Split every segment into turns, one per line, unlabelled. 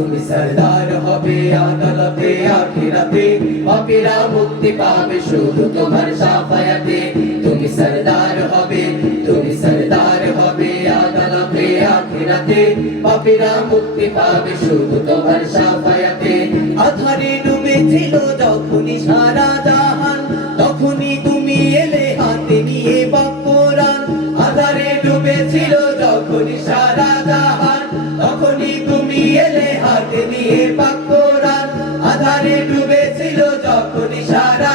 তুমি সরদার হবে আদালতে আখিরাতে পাপীরা মুক্তি পাবে শুধু তোমার সাফায়াতে। তুমি সরদার হবে, তুমি সরদার হবে আদালতে আখিরাতে পাপীরা মুক্তি পাবে শুধু তোমার সাফায়াতে। আধারে ডুবেছিল যখনই সারা জাহান, তখনই তুমি এলে হাতে নিয়ে বাক্যরান আধারে ডুবেছিল যখনই সারা জাহান নিয়ে বাক্যরান আধারে ডুবেছিল যখনই সারা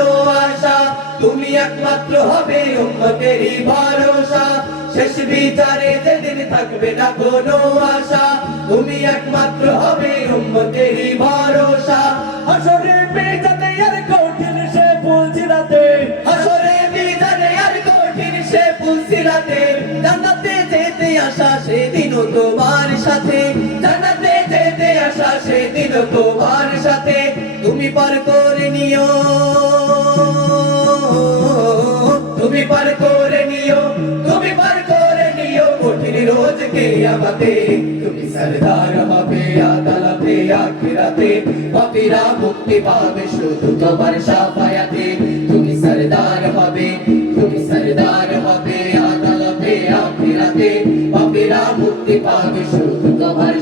একমাত্র হবে উম্মতেরই ভরসা। শেষ বিচারে যেদিন থাকবে না কোনো আশা। তুমি একমাত্র হবে উম্মতেরই ভরসা।
বেজাতে আর কঠিন সে
হাসরে আর কঠিন সে জান্নাতে যেতে সেদিনও তোমার সাথে। জান্নাতে যেতে সেদিনও তোমার সাথে। তুমি পার নিও, তুমি পার করে নিও, কঠিন রোজ কে আমাতে তুমি সরদার হবে আদালতে, আখিরাতে পাপীরা মুক্তি পাবে শুধু তোমার সাফায়াতে। তুমি সরদার হবে, তুমি সরদার হবে আদালতে, আখিরাতে পাপীরা মুক্তি পাবে শুধু তোমার